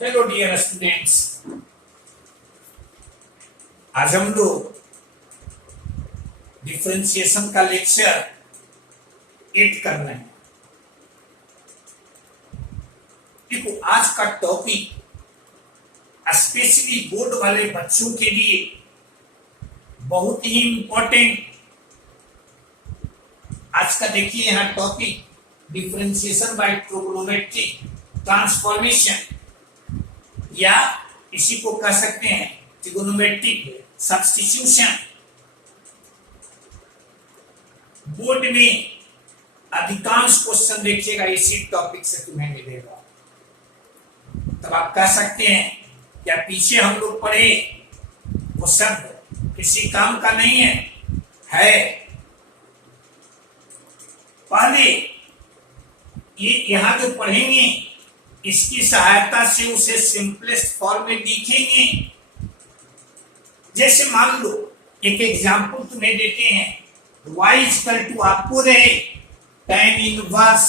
Hello dear students, आज हम लोग डिफरेंशिएशन का लेक्चर 8 कर रहे हैं। देखो, आज का टॉपिक स्पेशली बोर्ड वाले बच्चों के लिए बहुत ही इंपॉर्टेंट। आज का देखिए यहाँ topic differentiation by trigonometry transformation, या इसी को कह सकते हैं ट्रिग्नोमेट्रिक सब्स्टिट्यूशन। बोर्ड में अधिकांश क्वेश्चन देखिएगा इसी टॉपिक से तुम्हें मिलेगा। तब आप कह सकते हैं क्या पीछे हम लोग पढ़े वो शब्द किसी काम का नहीं है। पहले ये यहाँ जो पढ़ेंगे इसकी सहायता से उसे सिंपलेस्ट फॉर्म में लिखेंगे। जैसे मान लो एक एग्जांपल तुम्हें देते हैं, y इक्वल टू आपको रहे tan इनवर्स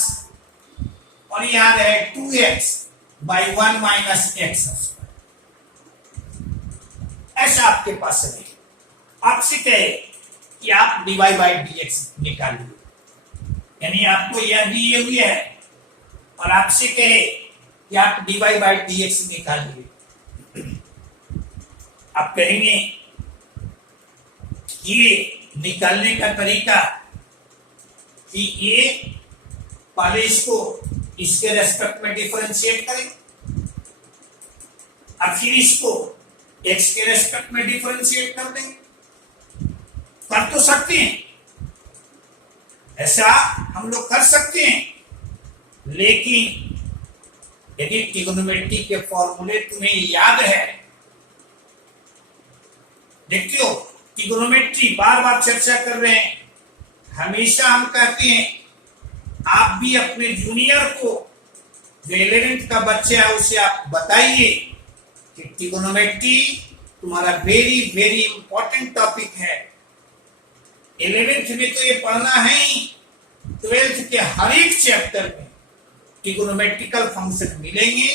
और यहाँ रहे 2x बाई 1 माइनस एक्स। ऐसा आपके पास रहे, आपसे कहे कि आप dy बाई dx निकालिए, यानी आपको यह दिए हुए है और आपसे कहे कि आप dy बाई dx निकालिए। आप कहेंगे ये निकालने का तरीका कि ये पहले इसको इसके रेस्पेक्ट में डिफरेंशिएट करें और फिर इसको x के रेस्पेक्ट में डिफरेंशिएट कर दें। कर तो सकते हैं, ऐसा हम लोग कर सकते हैं, लेकिन यदि ट्रिग्नोमेट्री के फॉर्मूले तुम्हें याद है, देखते हो ट्रिग्नोमेट्री बार बार चर्चा कर रहे हैं। हमेशा हम कहते हैं आप भी अपने जूनियर को, जो 11th का बच्चा है, उसे आप बताइए कि ट्रिग्नोमेट्री तुम्हारा वेरी वेरी इंपॉर्टेंट टॉपिक है। 11th में तो ये पढ़ना है ही, 12th के हर एक चैप्टर में ट्रिग्नोमेट्रिकल फंक्शन मिलेंगे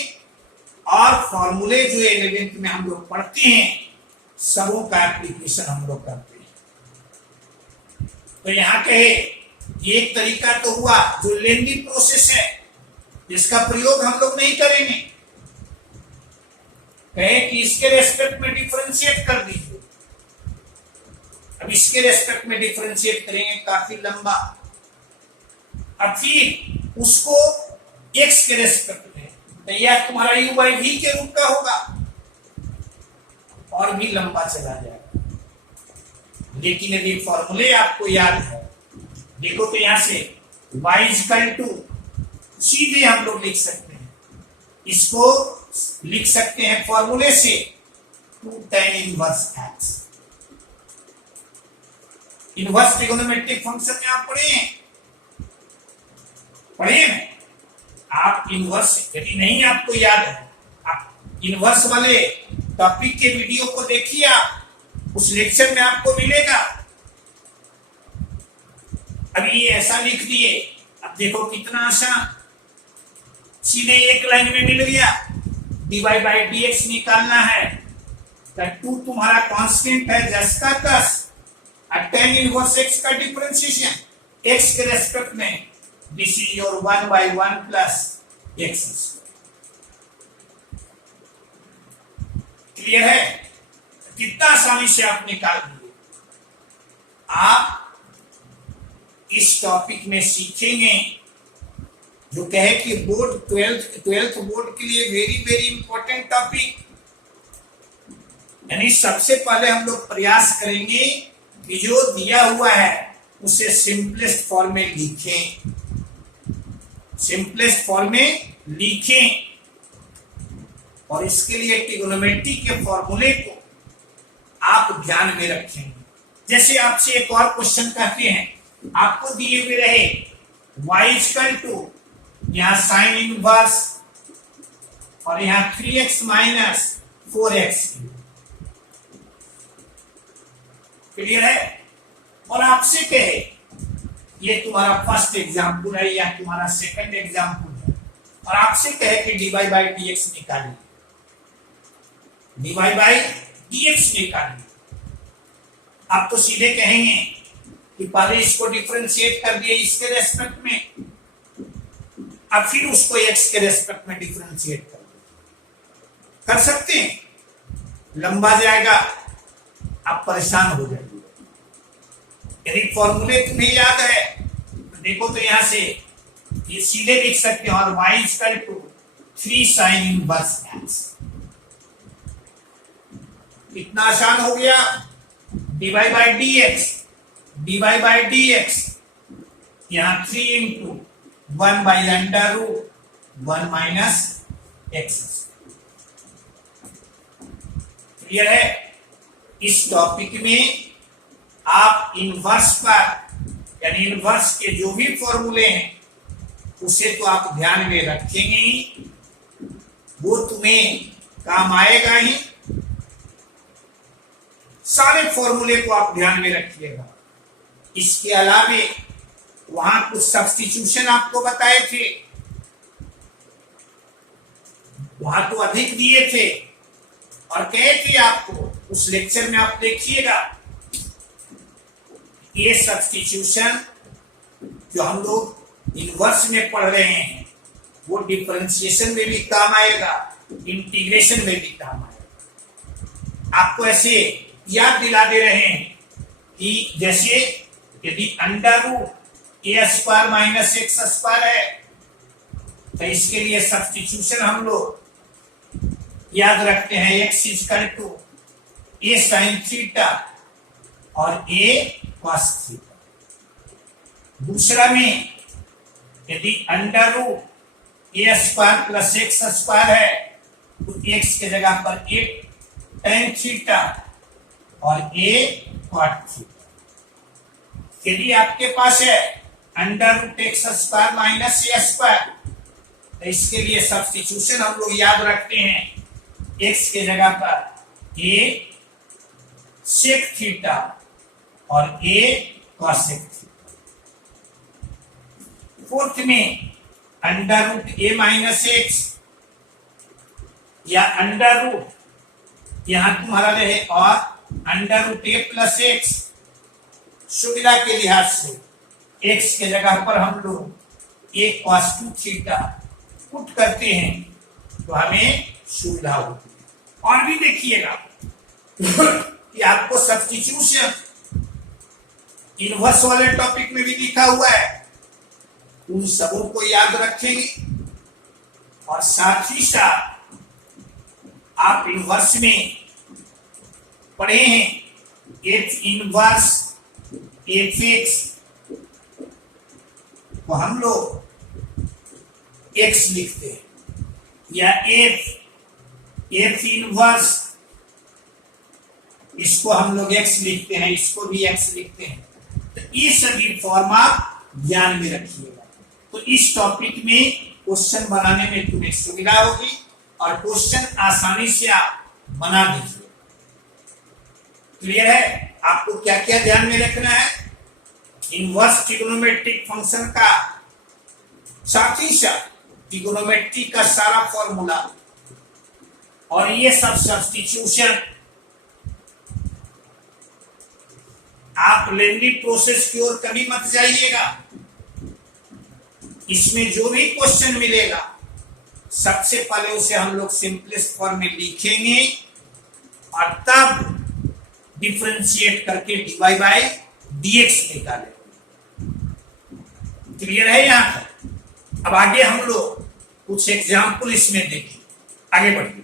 और फॉर्मूले जो 11th में हम लोग पढ़ते हैं सबों का एप्लीकेशन हम लोग करते हैं। तो यहाँ कहे एक तरीका तो हुआ जो लेंदी प्रोसेस है, जिसका प्रयोग हम लोग नहीं करेंगे। कहे कि इसके रेस्पेक्ट में डिफरेंशिएट कर दीजिए। अब इसके रेस्पेक्ट में डिफरेंशिएट करेंगे काफी लंबा, अब फिर उसको x के रेस्पेक्ट में, तो यह तुम्हारा u बाई v के रूप का होगा और भी लंबा चला जाएगा। लेकिन यदि फॉर्मूले आपको याद है, देखो तो यहां से y इक्वल टू सीधे हम लोग लिख सकते हैं, इसको लिख सकते हैं फॉर्मूले से 2 tan inverse x। Inverse trigonometric function में आप पढ़े हैं आप इनवर्स। यदि नहीं आपको याद है, आप इनवर्स वाले टॉपिक के वीडियो को देखिए, आप उस लेक्चर में आपको मिलेगा। अभी ये ऐसा लिख दिए, अब देखो कितना आसान, सीधे एक लाइन में मिल गया। dy बाई dx निकालना है, तो 2 तुम्हारा कांस्टेंट है जस का तस, और tan इनवर्स x का डिफरेंशिएशन x के रेस्पेक्ट में, this is your 1 by 1 plus x। Clear है? कितना आसानी से आप निकाल दिए। आप इस टॉपिक में सीखेंगे जो कहे कि बोर्ड 12th बोर्ड के लिए वेरी वेरी इंपॉर्टेंट टॉपिक। यानी सबसे पहले हम लोग प्रयास करेंगे कि जो दिया हुआ है उसे सिंपलेस्ट फॉर्म में लिखें, सिंपलेस्ट फॉर्म में लिखें। और इसके लिए ट्रिग्नोमेट्री के फॉर्मूले को आप ध्यान में रखेंगे। जैसे आपसे एक और क्वेश्चन कहते हैं, आपको दिए हुए रहे y इक्वल टू यहाँ साइन इनवर्स और यहाँ 3x माइनस 4x। क्लियर है? और आपसे कहे ये तुम्हारा फर्स्ट एग्जाम्पल है या तुम्हारा सेकंड एग्जाम्पल है, और आपसे कहे कि dy बाई dx निकालिए, डीवाई बाई डीएक्स निकालिए। आप तो सीधे कहेंगे कि पहले इसको डिफरेंशिएट कर दिए इसके रेस्पेक्ट में, अब फिर उसको एक्स के रेस्पेक्ट में डिफरेंशिएट कर सकते हैं, लंबा जाएगा, आप परेशान हो जाएंगे। यदि फॉर्मूले तुम्हें याद है तो देखो, तो यहां से ये सीधे लिख सकते हो, और y equal to 3 sin inverse x। कितना आसान हो गया, dy बाई डी एक्स, यहां 3 into 1 by under root 1 minus x. Clear है? इस टॉपिक में आप इनवर्स पर, यानी इनवर्स के जो भी फॉर्मूले हैं उसे तो आप ध्यान में रखेंगे ही, वो तुम्हें काम आएगा ही। सारे फॉर्मूले को आप ध्यान में रखिएगा। इसके अलावे वहां कुछ सब्स्टिट्यूशन आपको बताए थे, वहां तो अधिक दिए थे और कहे थे आपको, उस लेक्चर में आप देखिएगा, ये सब्स्टिट्यूशन जो हम लोग इनवर्स में पढ़ रहे हैं वो डिफरेंशिएशन में भी काम आएगा, इंटीग्रेशन में भी काम आएगा। आपको ऐसे याद दिला दे रहे हैं कि जैसे यदि under root a square minus x square है तो इसके लिए सब्स्टिट्यूशन हम लोग याद रखते हैं, x equal to a sine theta और ए कॉस थीटा। दूसरा में यदि under root a square plus x square है तो एक्स के जगह पर ए टेन थीटा और ए कॉट थीटा। यदि आपके पास है under root X square minus A square तो इसके लिए सब्स्टिट्यूशन हम लोग याद रखते हैं, एक्स के जगह पर ए सेक थीटा और ए कॉसेक थीटा। फोर्थ में अंडर रूट ए माइनस एक्स या अंडर रूट यहां तुम्हारा रहे और अंडर रूट ए प्लस एक्स, सुविधा के लिहाज से एक्स के जगह पर हम लोग ए कॉस टू थीटा पुट करते हैं तो हमें सुविधा होती है। और भी देखिएगा कि आपको सब्स्टिट्यूशन इनवर्स वाले टॉपिक में भी लिखा हुआ है, उन सबों को याद रखेंगे और साथ ही साथ आप इनवर्स में पढ़े हैं एफ इनवर्स एफ एक्स को हम लोग एक्स लिखते हैं, या एफ इनवर्स इसको हम लोग एक्स लिखते हैं, इसको भी एक्स लिखते हैं। तो ये सभी फॉर्म आप ध्यान में रखिएगा, तो इस टॉपिक में क्वेश्चन बनाने में तुम्हें सुविधा होगी और क्वेश्चन आसानी से आप बना दीजिए। क्लियर है? आपको क्या क्या ध्यान में रखना है, इनवर्स ट्रिग्नोमेट्रिक फंक्शन का, साथ ही साथ ट्रिग्नोमेट्री का सारा फॉर्मूला और ये सब सब्स्टिट्यूशन। आप लेंदी प्रोसेस की ओर कभी मत जाइएगा, इसमें जो भी क्वेश्चन मिलेगा सबसे पहले उसे हम लोग सिंपलेस्ट फॉर्म में लिखेंगे और तब डिफरेंशिएट करके dy बाई dx निकालेंगे। क्लियर है यहां तक? अब आगे हम लोग कुछ एग्जाम्पल इसमें देखें, आगे बढ़िए।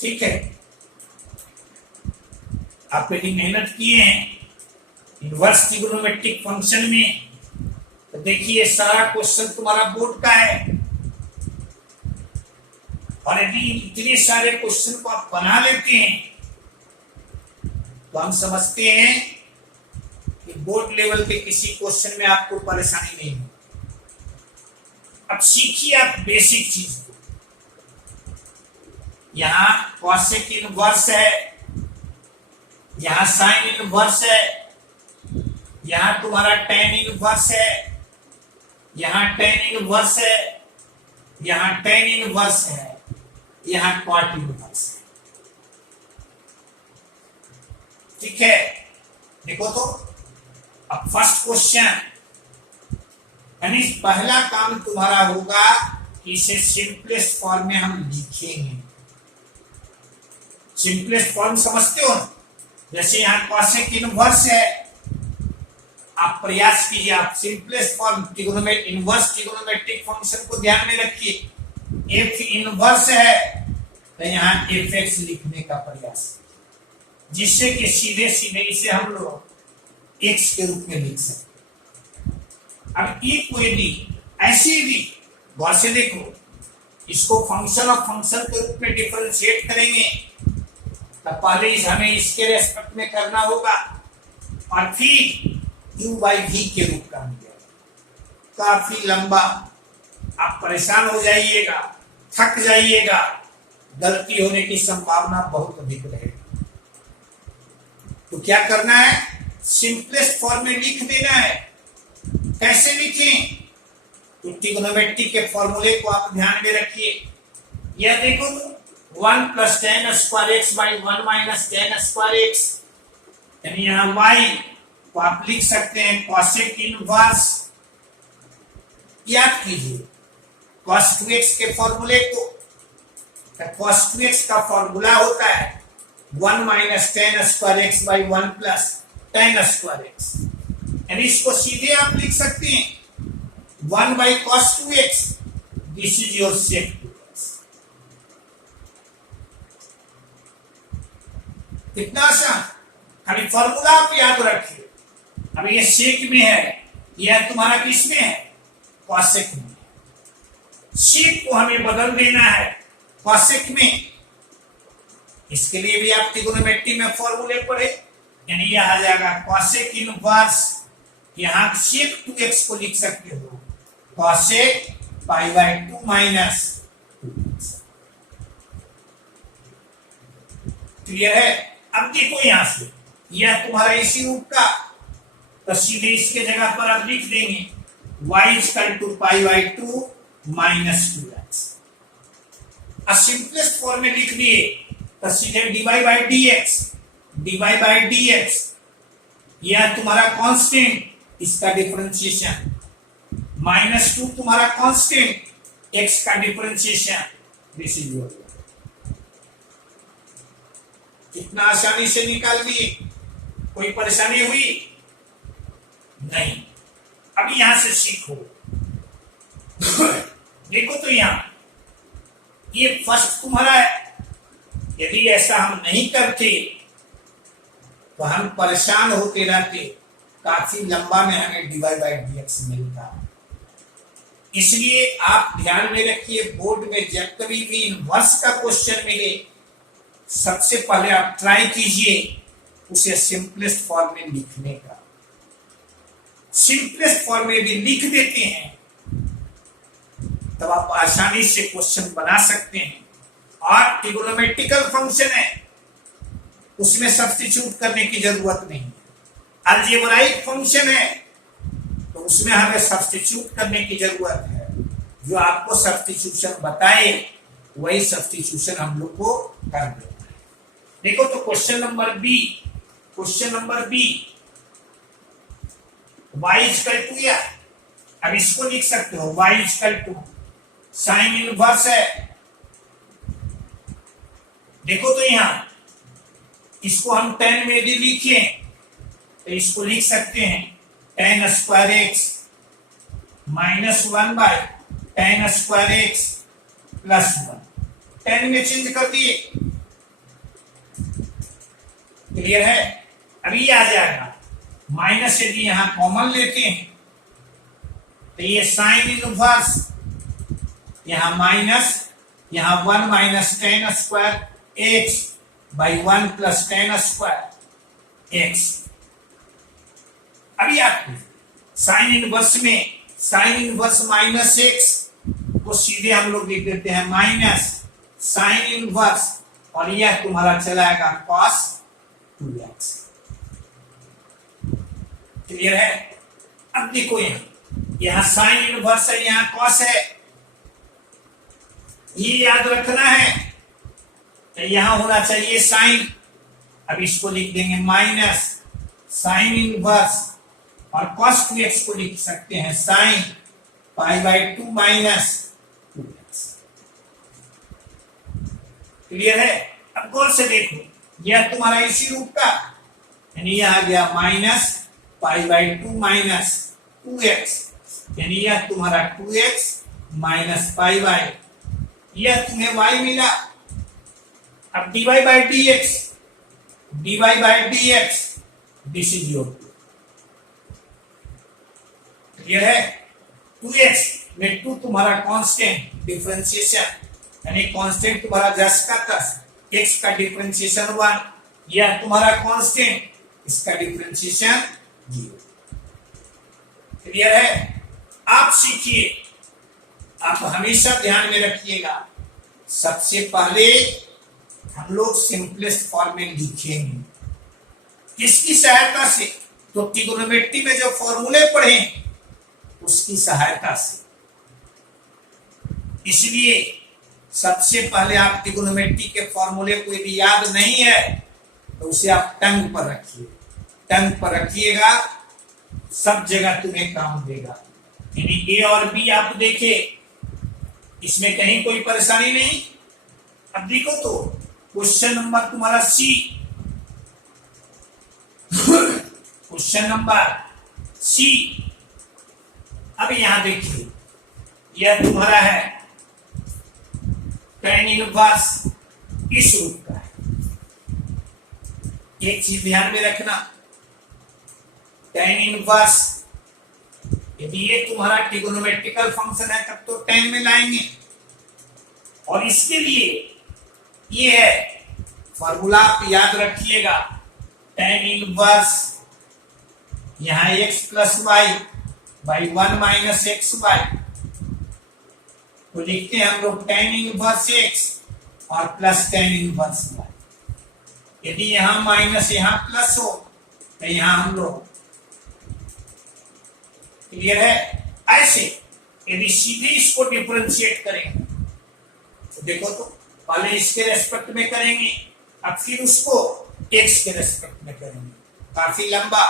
ठीक है, आप यदि मेहनत किए हैं इनवर्स ट्रिग्नोमेट्रिक फंक्शन में तो देखिए सारा क्वेश्चन तुम्हारा बोर्ड का है, और यदि इतने सारे क्वेश्चन को आप बना लेते हैं तो हम समझते हैं कि बोर्ड लेवल के किसी क्वेश्चन में आपको परेशानी नहीं है। अब सीखिए आप बेसिक चीज को। यहां कॉसेक इनवर्स है, यहां साइन इनवर्स है, यहां तुम्हारा टेन इनवर्स है, यहां टेन इनवर्स है, यहां टेन इनवर्स है। यहाँ कॉट इनवर्स है। ठीक है, देखो तो अब फर्स्ट क्वेश्चन, यानी पहला काम तुम्हारा होगा कि इसे सिंपलेस्ट फॉर्म में हम लिखेंगे। सिंपलेस्ट फॉर्म समझते हो, जैसे यहाँ कॉसेक इनवर्स है, आप प्रयास कीजिए, आप simplest form inverse trigonometric function को ध्यान में रखिए। एफ इनवर्स है तो यहाँ एफ एक्स लिखने का प्रयास, जिससे कि सीधे सीधे इसे हम लोग एक्स के रूप में लिख सकते। अब ये कोई भी ऐसी भी गौर से देखो, इसको फंक्शन ऑफ फंक्शन के रूप में डिफरेंशिएट करेंगे तो पहले हमें इसके रेस्पेक्ट में करना होगा और फिर u बाई वी के रूप का मिलेगा। काफी लंबा, आप परेशान हो जाइएगा, थक जाइएगा, गलती होने की संभावना बहुत अधिक रहेगी। तो क्या करना है, सिंपलेस्ट फॉर्म में लिख देना है। कैसे लिखें, तो ट्रिगोनोमेट्री के फॉर्मूले को आप ध्यान में रखिए। यह देखो, 1 plus ten square x by 1 minus ten square x, यानी यहाँ y को आप लिख सकते हैं कॉसेक इनवर्स। याद कीजिए cos 2x के फॉर्मूले को, cos 2x का फॉर्मूला होता है 1 minus ten square x by 1 plus ten square x, यानी इसको सीधे आप लिख सकते हैं 1 by cos 2x, this is your sake 2x। कितना आसान, खाली फॉर्मूला आप याद रखिए। अब ये सेक में है, यह तुम्हारा किस में है, कॉसेक में। सेक को हमें बदल देना है कॉसेक में। इसके लिए भी आप ट्रिगोनोमेट्री में फॉर्मूले पढ़े, यानी यह आ जाएगा कॉसेक इनवर्स, यहां सेक 2x को लिख सकते हो cosec pi by 2 minus 2x। Clear है। अब देखो यहां से, यह तुम्हारा इसी रूप का, तो सीधे इसके जगह पर आप लिख देंगे y equal to pi by 2 minus 2x। अब सिंपलेस्ट फॉर्म में लिख दिए तो सीधे dy बाई dx, यह तुम्हारा कांस्टेंट, इसका डिफरेंशिएशन, माइनस 2 तुम्हारा कांस्टेंट, x का डिफरेंशिएशन, दिस इज योर। कितना आसानी से निकाल दिए, कोई परेशानी हुई नहीं। अब यहां से सीखो। देखो तो यहां ये फर्स्ट तुम्हारा है, यदि ऐसा हम नहीं करते तो हम परेशान होते रहते, काफी लंबा में हमें dy बाई dx मिलता। इसलिए आप ध्यान में रखिए, बोर्ड में जब कभी भी इनवर्स का क्वेश्चन मिले, सबसे पहले आप ट्राई कीजिए उसे सिंपलेस्ट फॉर्म में लिखने का। सिंपलेस्ट फॉर्म में भी लिख देते हैं तब आप आसानी से क्वेश्चन बना सकते हैं। और ट्रिगोनोमेट्रिकल फंक्शन है, उसमें सब्स्टिट्यूट करने की जरूरत नहीं है। अलजेब्राइक फंक्शन है तो उसमें हमें सब्स्टिट्यूट करने की जरूरत है। जो आपको सब्स्टिट्यूशन बताए वही सब्स्टिट्यूशन हम लोग को कर देना है। देखो तो question number b, y equal to, या अब इसको लिख सकते हो y equal to sine inverse है। देखो तो यहां इसको हम tan में यदि लिखें तो इसको लिख सकते हैं tan square x minus 1 by tan square x plus 1। tan में चेंज कर दिए, क्लियर है। अभी आ जाएगा माइनस, यदि यहां कॉमन लेते हैं तो ये साइन इनवर्स, यहां माइनस, यहां 1 minus tan square x by 1 plus tan square x. अभी आपको साइन इनवर्स में साइन इनवर्स माइनस एक्स को सीधे हम लोग लिख देते हैं माइनस साइन इनवर्स, और यह तुम्हारा चलाएगा cos 2x। क्लियर है। अब देखो यहां साइन इनवर्स है, यहां cos है, ये याद रखना है तो यहां होना चाहिए साइन, अब इसको लिख देंगे माइनस साइन इनवर्स, और cos 2x को लिख सकते हैं साइन π/2 माइनस 2x। क्लियर है? अब गौर से देखो, यह तुम्हारा इसी रूप का, यानी यह आ गया माइनस π/2 माइनस 2x, यानी यह तुम्हारा 2x माइनस π/, यह तुम्हें y मिला। अब dy/dx, this is your, clear है? 2x में 2 तुम्हारा कांस्टेंट डिफरेंशिएशन, यानी कांस्टेंट तुम्हारा 10 का 10, x का डिफरेंशिएशन 1, यह तुम्हारा कांस्टेंट, इसका डिफरेंशिएशन 0। क्लियर है? आप सीखिए, आप हमेशा ध्यान में रखिएगा, सबसे पहले हम लोग सिंपलेस्ट फॉर्म में लिखेंगे, किसकी सहायता से? तो ट्रिग्नोमेट्री में जो फॉर्मूले पढ़े उसकी सहायता से। इसलिए सबसे पहले आप ट्रिग्नोमेट्री के फॉर्मूले को यदि याद नहीं है तो उसे आप टंग पर रखिए, टंग पर रखिएगा, सब जगह तुम्हें काम देगा। यानी ए और बी आप देखे, इसमें कहीं कोई परेशानी नहीं। अब देखो तो क्वेश्चन नंबर तुम्हारा सी, क्वेश्चन नंबर सी, अब यहां देखिए, यह तुम्हारा है tan इनवर्स इस रूप का है। एक चीज ध्यान में रखना, tan इनवर्स, यदि ये तुम्हारा ट्रिगोनोमेट्रिकल फंक्शन है तब तो tan में लाएंगे, और इसके लिए ये है फॉर्मूला, आप याद रखिएगा, tan इनवर्स यहां x plus y by 1 minus x y, तो लिखते हैं हम लोग tan इनवर्स x और प्लस tan इनवर्स y। यदि यहां माइनस यहां प्लस हो तो यहां हम लोग, क्लियर है? ऐसे यदि सीधे इसको डिफरेंशिएट करेंगे तो देखो तो पहले इसके रेस्पेक्ट में करेंगे, अब फिर उसको x के रेस्पेक्ट में करेंगे, काफी लंबा,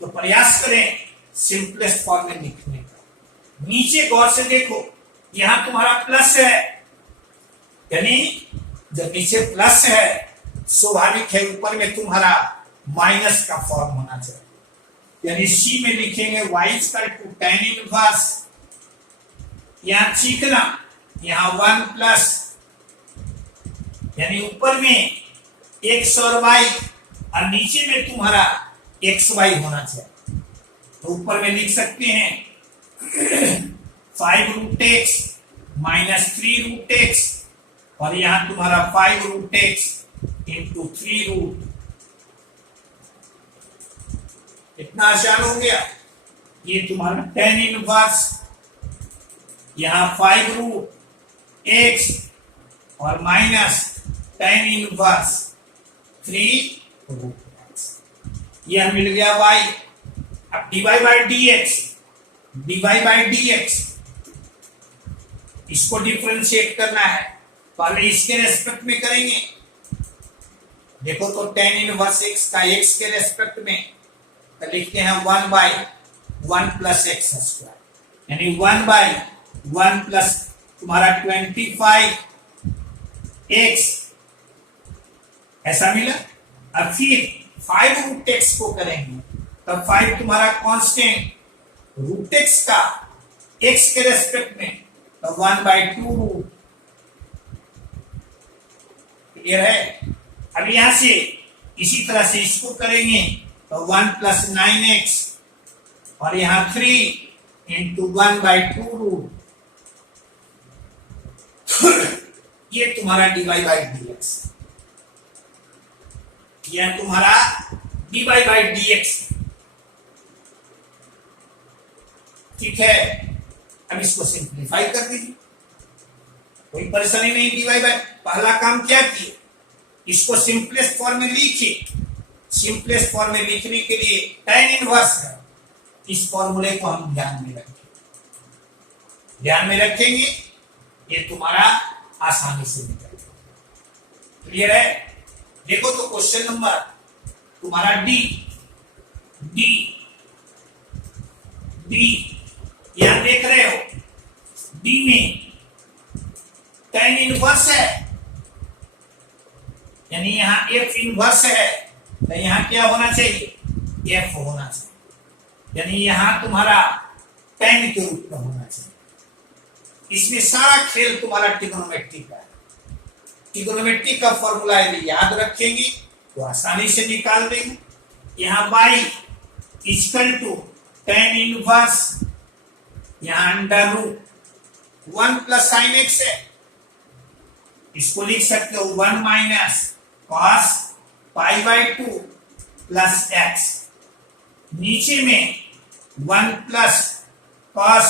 तो प्रयास करें सिंपलेस्ट फॉर्म में लिखने का। नीचे गौर से देखो, यहां तुम्हारा प्लस है, यानी जब नीचे प्लस है स्वाभाविक है ऊपर में तुम्हारा माइनस का फॉर्म होना चाहिए, यानी सी में लिखेंगे y टू tan इनवर्स, यहां सीखना, यहां 1 प्लस, यानी ऊपर में x और y और नीचे में तुम्हारा एक्स वाई होना चाहिए, तो ऊपर में लिख सकते हैं 5 root x minus 3 root x, और यहां तुम्हारा 5 रूट एक्स इंटू 3 रूट। इतना आसान हो गया। ये तुम्हारा tan इनवर्स, यहां 5 रूट एक्स और minus tan inverse 3 root x, यह मिल गया y। अब dy बाई डी एक्स इसको डिफरेंशिएट करना है, पहले इसके रेस्पेक्ट में करेंगे। देखो तो tan इनवर्स x का x के रेस्पेक्ट में तो लिखते हैं 1 बाई 1 प्लस एक्स स्क्वायर, यानी 1 बाई 1 प्लस तुम्हारा 25 x, ऐसा मिला। अब फिर 5 रूट एक्स को करेंगे, तब 5 तुम्हारा कांस्टेंट रूट एक्स का x के रेस्पेक्ट में, तो 1/2 रूट, क्लियर है? अब यहां से इसी तरह से इसको करेंगे तो 1 प्लस 9x और यहां 3 इंटू 1/2 रूट, ये तुम्हारा dy बाई डी एक्स, यह तुम्हारा dy बाई डी एक्स, ठीक है? अब इसको सिंप्लीफाई कर दीजिए, कोई परेशानी नहीं। dy बाई, पहला काम क्या किए, इसको सिंपलेस्ट फॉर्म में लिखिए। सिंपलेस्ट फॉर्म में लिखने के लिए tan इनवर्स है, इस फॉर्मूले को हम ध्यान में रखेंगे, ध्यान में रखेंगे, ये तुम्हारा आसानी से निकल जाएगा। क्लियर है? देखो तो क्वेश्चन नंबर तुम्हारा डी डी डी, यहां देख रहे हो डी में tan इनवर्स है, यानी यहां एफ इनवर्स है, तो यहां क्या होना चाहिए? एफ होना चाहिए, यानी यहां तुम्हारा tan के रूप में होना चाहिए। इसमें सारा खेल तुम्हारा ट्रिग्नोमेट्री का है। ट्रिग्नोमेट्री का फॉर्मूला यदि याद रखेंगे तो आसानी से निकाल देंगे। यहां y equal to tan inverse, यहां under root 1 plus sine X है, इसको लिख सकते हो 1 minus cos pi by 2 plus X, नीचे में 1 plus cos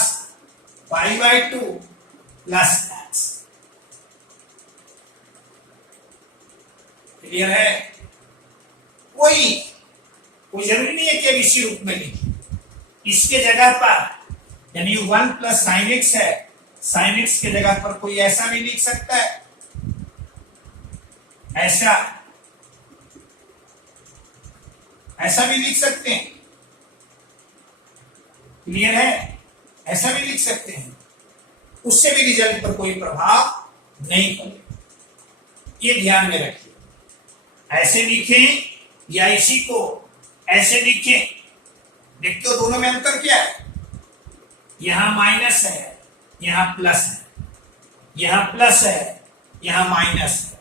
pi by 2 plus X. Clear है? कोई जरूरी नहीं है कि अब इसी रूप में लिखें, इसके जगह पर यानी 1 प्लस साइन एक्स है, साइन एक्स के जगह पर कोई ऐसा भी लिख सकता है, ऐसा भी लिख सकते हैं। क्लियर है? ऐसा भी लिख सकते हैं, उससे भी रिजल्ट पर कोई प्रभाव नहीं पड़ेगा, ये ध्यान में रखिए। ऐसे लिखें या इसी को ऐसे लिखें, देखते हो दोनों में अंतर क्या है? यहां माइनस है, यहां प्लस है, यहां प्लस है, यहां माइनस है।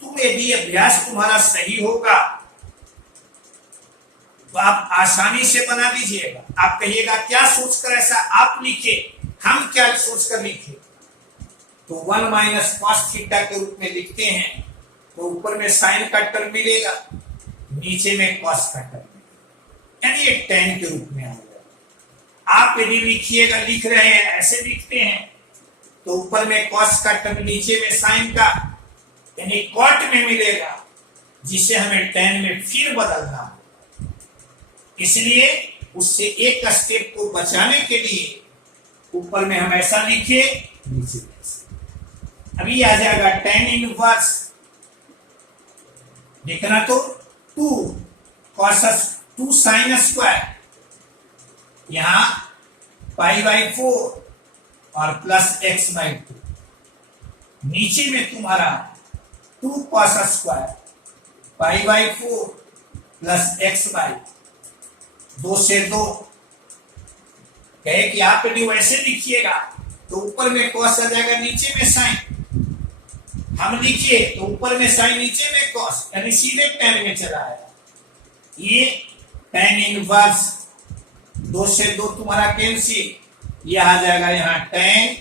तुम यदि अभ्यास तुम्हारा सही होगा तो आप आसानी से बना दीजिएगा। आप कहिएगा क्या सोचकर ऐसा आप लिखे, हम क्या सोचकर लिखे, तो 1 माइनस कॉस थीटा के रूप में लिखते हैं, तो ऊपर में साइन का टर्म मिलेगा, नीचे में कॉस का टर्म मिलेगा, यानी ये tan के रूप में आ गया। आप यदि लिखिएगा, लिख रहे हैं ऐसे लिखते हैं, तो ऊपर में कॉस का टर्म, नीचे में साइन का, यानी कॉट में मिलेगा, जिसे हमें tan में फिर बदलना होगा। इसलिए उससे एक स्टेप को बचाने के लिए ऊपर में हम ऐसा लिखे, नीचे में ऐसा। अभी आ जाएगा tan इनवर्स, देखना तो 2 cos 2 sin स्क्वायर, यहां पाई बाई 4 और प्लस x बाई 2, नीचे में तुम्हारा 2 cos square pi by 4 plus x by 2 से 2। कहे कि आप यदि वैसे लिखिएगा तो ऊपर में cos आ जाएगा, नीचे में साइन। हम लिखिए तो ऊपर में साइन, नीचे में cos, यानी सीधे tan में चला आएगा। ये tan इनवर्स 2 से 2 तुम्हारा कैंसिल, यह आ जाएगा यहां tan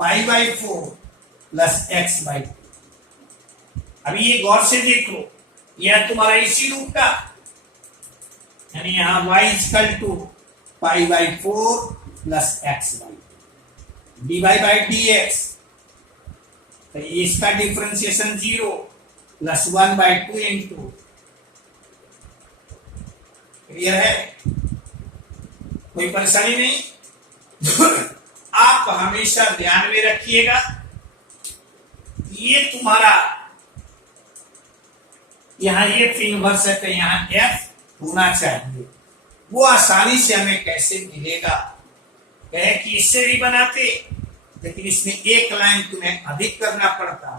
pi by 4 plus x by 2। अभी ये गौर से देखो, यह तुम्हारा इसी रूप का, यानी यहां y equal to pi by 4 plus x by 2 dy by dx, तो इसका differentiation 0 plus 1 by 2 into. Clear है? कोई परेशानी नहीं। आप हमेशा ध्यान में रखिएगा, ये तुम्हारा यहां ये इनवर्स है, तो यहां f होना चाहिए। वो आसानी से हमें कैसे मिलेगा? कहे कि इससे भी बनाते, लेकिन इसमें एक लाइन तुम्हें अधिक करना पड़ता,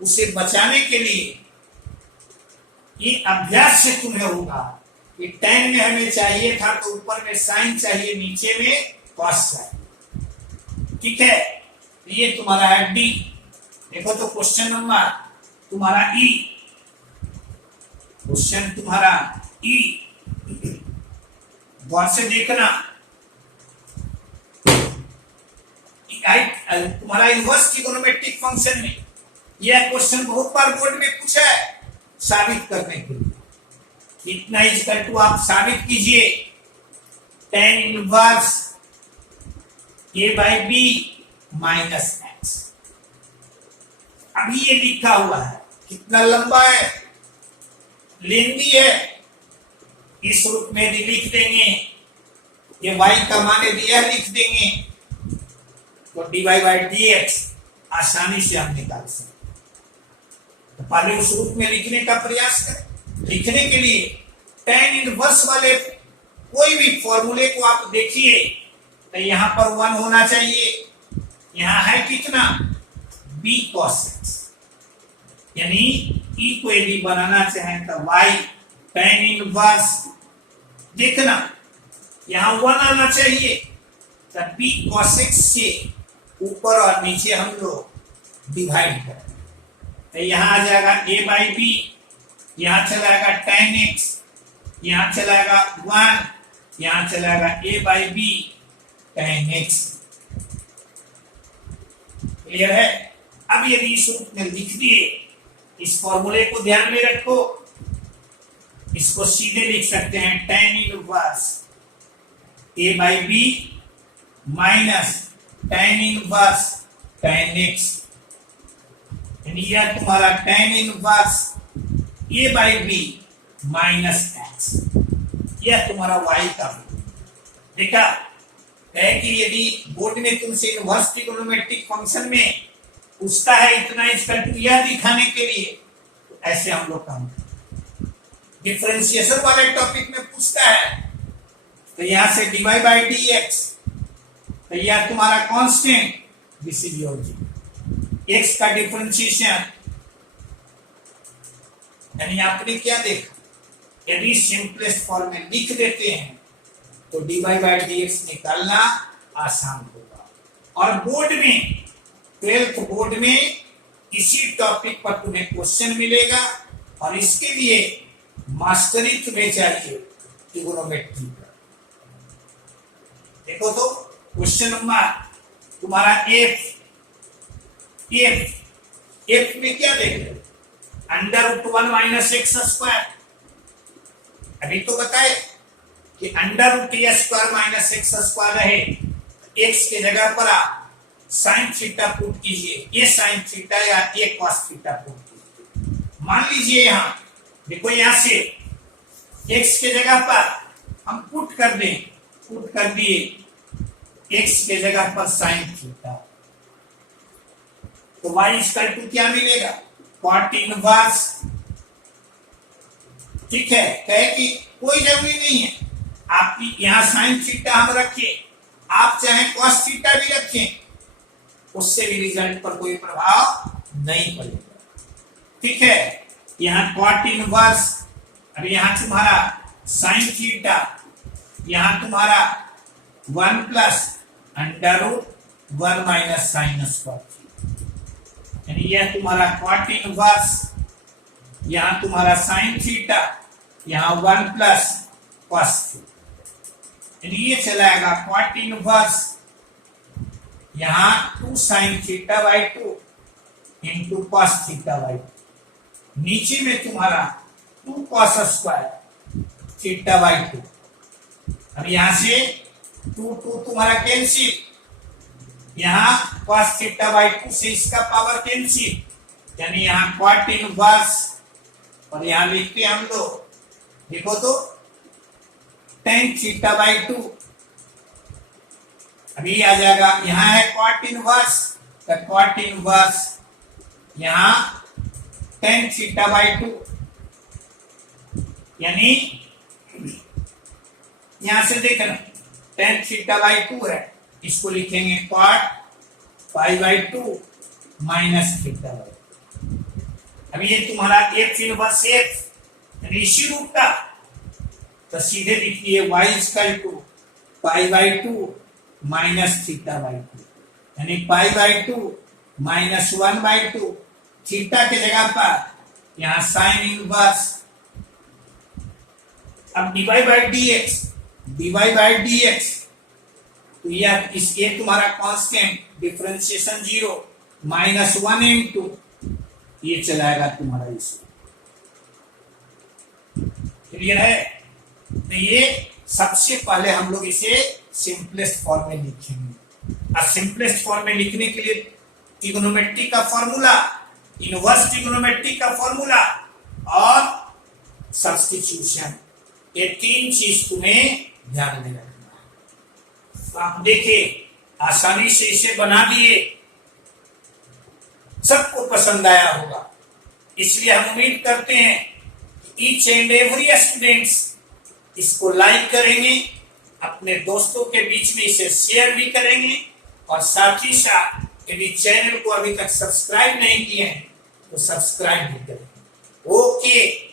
उसे बचाने के लिए ये अभ्यास से तुम्हें होगा कि tan में हमें चाहिए था तो ऊपर में साइन चाहिए, नीचे में कॉस चाहिए। ठीक है, ये तुम्हारा है डी। देखो तो क्वेश्चन नंबर तुम्हारा ई, क्वेश्चन तुम्हारा ई, गौर से देखना। तुम्हारा इनवर्स ट्रिगोनोमेट्रिक फंक्शन में यह क्वेश्चन बहुत बार बोर्ड में पूछा है, साबित करने के लिए इतना इक्वल टू आप साबित कीजिए tan inverse a by b minus x. अभी ये लिखा हुआ है, कितना लंबा है, लेंदी है, इस रूप में भी लिख देंगे, ये y का मान दिया लिख देंगे, तो dy बाई dx आसानी से हम निकाल सकते। तो पहले उस रूप में लिखने का प्रयास करें। लिखने के लिए tan इनवर्स वाले कोई भी फॉर्मूले को आप देखिए तो यहाँ पर 1 होना चाहिए। यहाँ है कितना, b cos x, यानी e को यदि बनाना चाहें तो y tan इनवर्स, देखना यहाँ 1 आना चाहिए, तो b cos x से ऊपर और नीचे हम लोग डिवाइड करें तो यहाँ आ जाएगा a बाई बी, यहाँ चलाएगा tan x, यहाँ चलाएगा 1, यहाँ चलाएगा a by b tan x। Clear है। अब यदि इस रूप में लिख दिए, इस फॉर्मूले को ध्यान में रखो, इसको सीधे लिख सकते हैं tan inverse a by b minus tan inverse tan x, यानी यह तुम्हारा tan inverse a by b minus x, यह तुम्हारा y का। देखा है कि यदि बोर्ड में तुमसे इनवर्स ट्रिगोनोमेट्रिक फंक्शन में पूछता है इतना इक्वल टू यह दिखाने के लिए, तो ऐसे हम लोग काम करते हैं। डिफरेंशिएशन वाले टॉपिक में पूछता है तो यहां से dy बाई dx, तो यह तुम्हारा constant, this is your g, x का डिफरेंशिएशन, यानी आपने क्या देखा, यदि सिंपलेस्ट फॉर्म में लिख देते हैं तो dy बाई dx निकालना आसान होगा। और बोर्ड में 12th बोर्ड में इसी टॉपिक पर तुम्हें क्वेश्चन मिलेगा और इसके लिए मास्टरी तुम्हें चाहिए ट्रिगोनोमेट्री का। देखो तो क्वेश्चन नंबर तुम्हारा f में क्या देख रहे हो, √1 माइनस एक्स स्क्वायर। अभी तो बताए कि √t square minus x square रहे, एक्स के जगह पर आप साइन थीटा पुट कीजिए, ये साइन थीटा या ये कॉस थीटा पुट कीजिए। मान लीजिए यहाँ देखो, यहाँ से एक्स के जगह पर हम पुट कर दें, पुट कर दिए एक्स के जगह पर साइन थीटा, तो y इक्वल टू क्या मिलेगा, cot इनवर्स। ठीक है, कहे कि कोई जरूरी नहीं है आपकी यहाँ साइन थीटा हम रखें, आप चाहे cos थीटा भी रखें, उससे भी रिजल्ट पर कोई प्रभाव नहीं पड़ेगा। ठीक है, यहाँ cot इनवर्स, अब यहाँ तुम्हारा साइन थीटा, यहाँ तुम्हारा 1 प्लस √1 माइनस साइन स्क्वायर, यानी यह तुम्हारा cot इनवर्स, यहाँ तुम्हारा साइन थीटा, यहाँ 1 प्लस cos थीटा, यानी ये चलाएगा cot इनवर्स, यहाँ 2 sine theta by 2 into cos theta by 2, नीचे में तुम्हारा 2 cos स्क्वायर थीटा बाई 2। अब यहाँ से 2 तुम्हारा कैंसिल, यहाँ cos थीटा बाई 2 से इसका पावर कैंसिल, यानी यहाँ cot इनवर्स, और यहाँ लिखते हम लोग, देखो तो tan थीटा बाई 2, अभी आ जाएगा, यहाँ है cot इनवर्स, तो cot इनवर्स यहाँ tan थीटा बाई 2, यानी यहां से देखना tan थीटा बाई 2 है, इसको लिखेंगे cot pi by 2 minus theta by 2। अब ये तुम्हारा f इनवर्स f, यानी इसी रूप का, तो सीधे लिखिए y equal to pi by 2 minus theta by 2, यानी pi by 2 minus 1 by 2, theta के जगह पर यहाँ साइन इनवर्स। अब dy बाई dx, तो यह इस ये तुम्हारा कांस्टेंट डिफरेंशिएशन 0 माइनस 1 इंटू ये चलाएगा तुम्हारा इसमें। क्लियर है। तो ये सबसे पहले हम लोग इसे सिंपलेस्ट फॉर्म में लिखेंगे। और सिंपलेस्ट फॉर्म में लिखने के लिए ट्रिगोनोमेट्री का फॉर्मूला, इनवर्स ट्रिगोनोमेट्री का फॉर्मूला और सब्स्टिट्यूशन, ये 3 चीज तुम्हें ध्यान में रखना है। तो आप देखिए आसानी से इसे बना दिए, सबको पसंद आया होगा। इसलिए हम उम्मीद करते हैं ईच एंड एवरी स्टूडेंट्स इसको लाइक करेंगे, अपने दोस्तों के बीच में इसे शेयर भी करेंगे और साथ ही साथ यदि चैनल को अभी तक सब्सक्राइब नहीं किए हैं तो सब्सक्राइब भी करें। ओके।